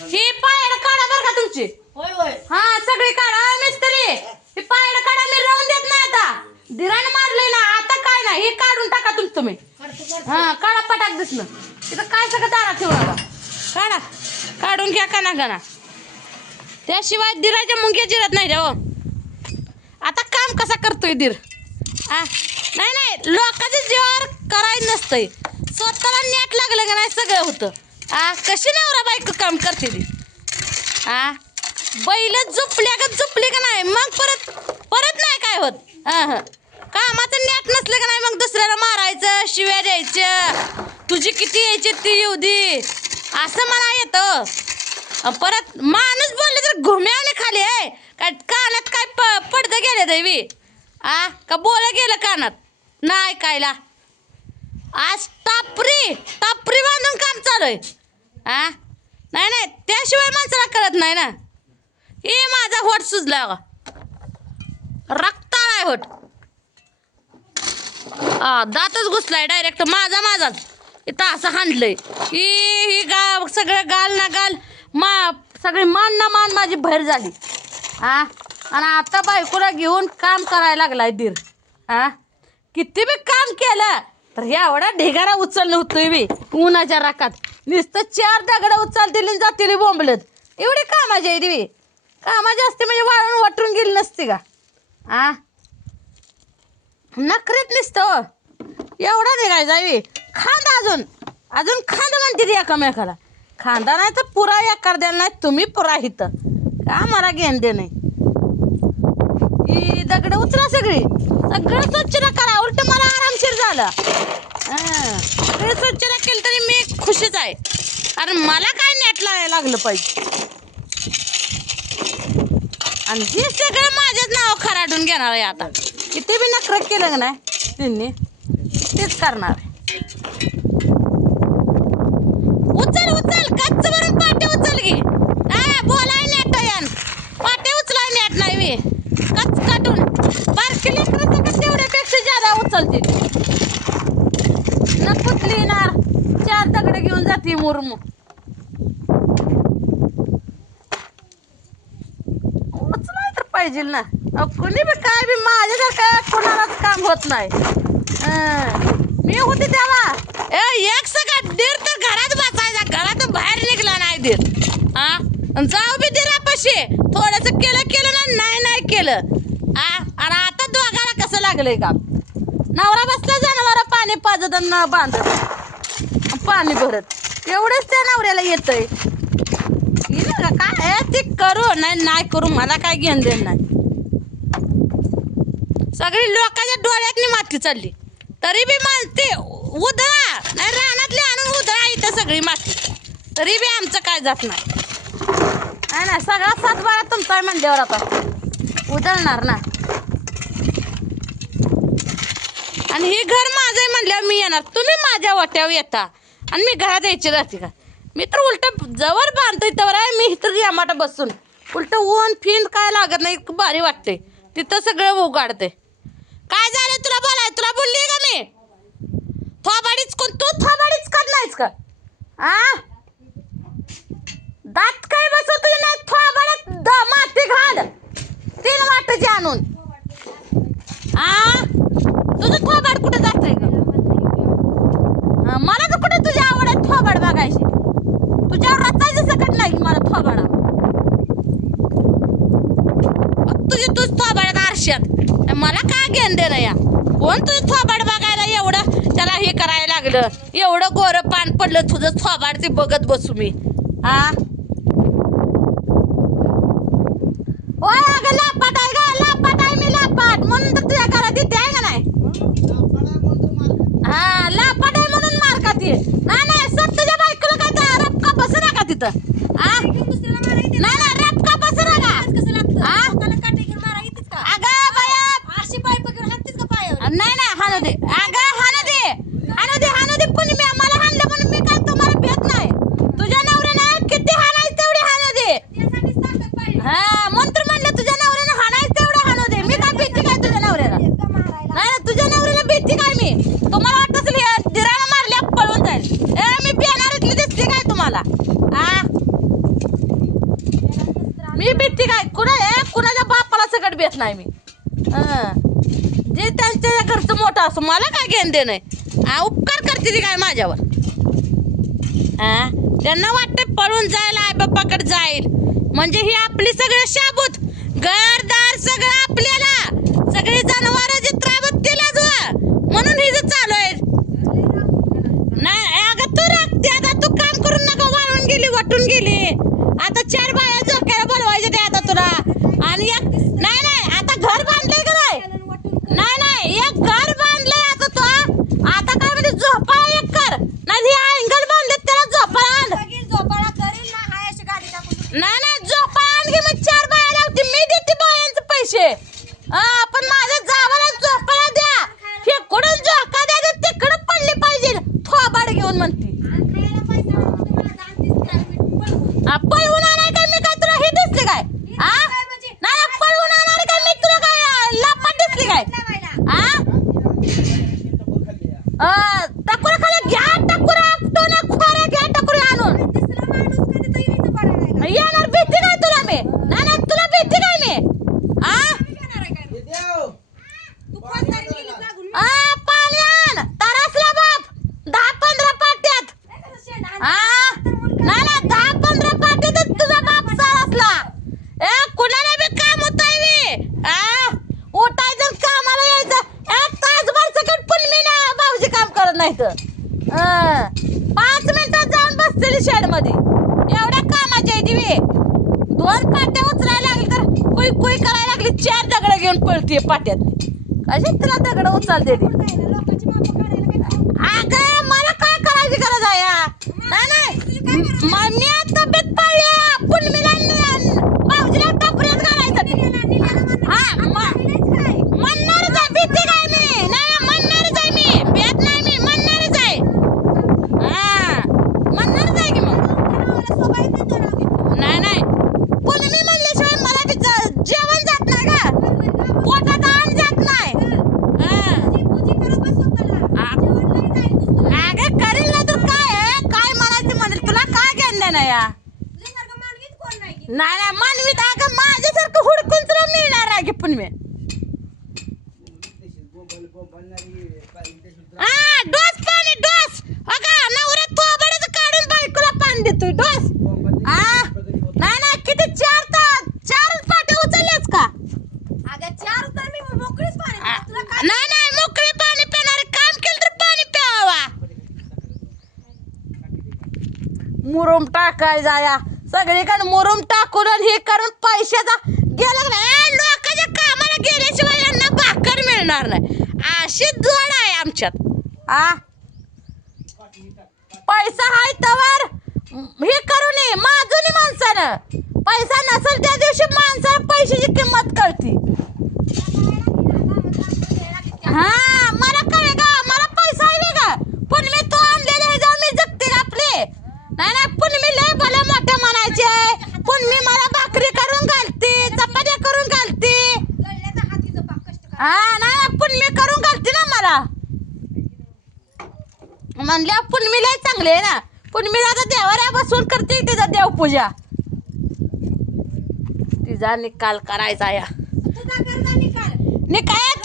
ही पायड काढा बरं का तुमची. होय होय. हा सगळी काढा मिस्त्री. ही पायड काढा मी राहून देत नाही आता. दिराने मारले ना आता काय नाही. हे काढून टाका तुमचं तुम्ही. हा काढा पटाक दिसलं. तिथं काय सगळं दारात ठेवू नका काढा. काढून घ्या काना काना त्याशिवाय दिराच्या मुंग्या जिरत नाही हो. आता काम कसा करतोय दीर? आ नाही नाही. लोकांच्या जीवावर करायचं नसतंय. स्वतःला नेट लागलं का नाही सगळं होतं. आ कशी नवरा बायको काम करते ती? आ? बैल झुपल्या का झुपली का नाही? मग परत परत नाही काय होत? हा. कामाचं नेट नसलं का नाही मग दुसऱ्याला मारायचं शिव्या द्यायच्या? तुझी किती यायची ती येऊ दे असं मला येतं. परत माणूस बोलले तर घुम्यावने खाली आहे काय कानात काय प पडदं गेले दैवी? आ? का बोला गेलं कानात? नाही कायला. आज टापरी टापरी बांधून काम चालू आहे. आ? नाही नाही त्याशिवाय माणसाला कळत नाही ना. हे माझा होट सुजला का रक्ता होट आ दातच घुसलाय डायरेक्ट माझा माझाच. इथं असं हाणलंय. ही ही गा सगळं गाल ना गाल. मा सगळी मान ना मान माझी भर झाली. हा आणि आता बायकोला घेऊन काम करायला लागलाय दीर. हा किती बी काम केलं तर एवढा ढिगारा उचललं होतोय बी. उन्हाच्या राखात. नुसतं चार दगडं उचलतील दिली जातील बोंबलत. एवढी कामाची आहे ती. कामाची असते म्हणजे वाळून वाटून गेली नसती का? आ? नखरेत नुसतं हो. एवढा निघाय जावी खांदा अजून. अजून खांदा म्हणते ती एकामेकाला. खांदा नाही तर पुरा एकार द्यायला नाही तुम्ही पुरा इथं. का मला घेण दे नाही ही दगड उचला सगळी. सगळं स्वच्छ न करा. उलट मला आरामशीर झालं. सगळं स्वच्छ न केलं तरी मी खुशीच आहे. कारण मला काय नेट लावायला लागलं पाहिजे? आणि हे सगळं माझ्याच नाव खराडून घेणार आहे आता. किती बी नखरं केलं नाही त्यांनी? तेच करणार आहे उचल उचल कच्च भरून पाटे उचल की नाही बोलाय नेट यान पाटे उचलाय नेट नाही मी कच काटून बारकी लेकरं सगळं तेवढ्यापेक्षा ज्यादा उचलते न पुतली ना चार दगड घेऊन जाते उचलाय तर पाहिजे ना. अहो, कुणी बी काय बी माणस काय कुणालाच काम होत नाही. हं. मी होते तेव्हा. ए, एक सगळं दीर तर घरात बसायचा. घरात बाहेर निघला नाही दीर. हा? अन जाऊ बी दिरापाशी थोडस केलं केलं ना नाही नाही केलं. आ आणि आता दोघाला कसं लागलंय का नवरा बसला जनावर पाणी पाजत आणि न बांधत. पाणी भरत. एवढंच त्या नवऱ्याला येतंय. काय? ते ती करू. नाही नाही करू. मला काय घेऊन देण नाही. सगळी लोकांच्या डोळ्यातनी माती चालली. तरी बी मानते उधळा. नाही रानातली आणून उधळा इथं सगळी माती. तरी बी आमचं काय जात नाही. नाही ना सगळा सात बारा तुमचा म्हणल्यावर आता. उधळणार ना आणि हे घर माझं आहे म्हणल्यावर मी येणार. तुम्ही माझ्या वाट्यावर येता. आणि मी घरात यायची जाते का? मी तर उलट जवळ बांधतोय तर आहे मी इथं यामाटा बसून. उलट ऊन फिन काय लागत नाही भारी वाटते तिथं सगळं उगाडते काय झालं तुला बोलाय? तुला बोलली का मी? थोबाडीच कोण तू थोबाडीच कर नाहीस का? आ? दात काय बसवतोय नाही थोबाडात माती घाल तीन वाटाची आणून. आ? तुझं थोबाड कुठं जातंय का हा, मला तर कुठे तुझी आवड आहे थोबाड बघायची तुझ्यावर रचायचं सकट नाही मला थोबाडा तुझी तूच थोबाड आरशात मला काय घेण देणं या? कोण तुझं थोबाड बघायला एवढं त्याला हे करायला लागलं? एवढं गोरं पान पडलं तुझं थोबाड ते बघत बसू मी. हा? होय अगं लापाट आहे ग लापाट आहे मी लापाट म्हणून तर तुझ्या घरात इथे आहे का नाही? हा लापाट आहे म्हणून मार खाती. नाही नाही सत्याच्या बायकोला काय तर रपका बसू नका तिथं? मी भीती काय? कुणा ए, कुणाच्या बापाला सगळं भेट नाही मी. जे त्यांच्या खर्च मोठा असो मला काय घेणं देणं आहे? उपकार करते ती काय माझ्यावर? त्यांना वाटतं पळून जायला आई बाप्पाकडे जाईल. म्हणजे ही आपली सगळं शाबूत. कुई कुई करायला लागली चार दगड घेऊन पळतीये पाट्यात. कशी तिला दगड उचलते ती अगं मला काय करायची गरज आहे नाही मुरुम टाकाय जाया. सगळीकडे मुरुम टाकून आणि हे करून पैशाचा गेला लोकांच्या कामाला गेल्याशिवाय यांना भाकर मिळणार नाही. अशी जोड आहे आमच्यात. आ? पैसा हाय तवर. हे करू नये माजून माणसानं. पैसा नसेल त्या दिवशी माणसाला पैशाची किंमत कळती. हा? हा नाही पुनमी करून घालते ना मला. म्हणल्या पुनमीला चांगले आहे ना. पुनमीला तर देवाला बसून करते तिचा देवपूजा. तिचा निकाल करायचा या निकाल. निकाल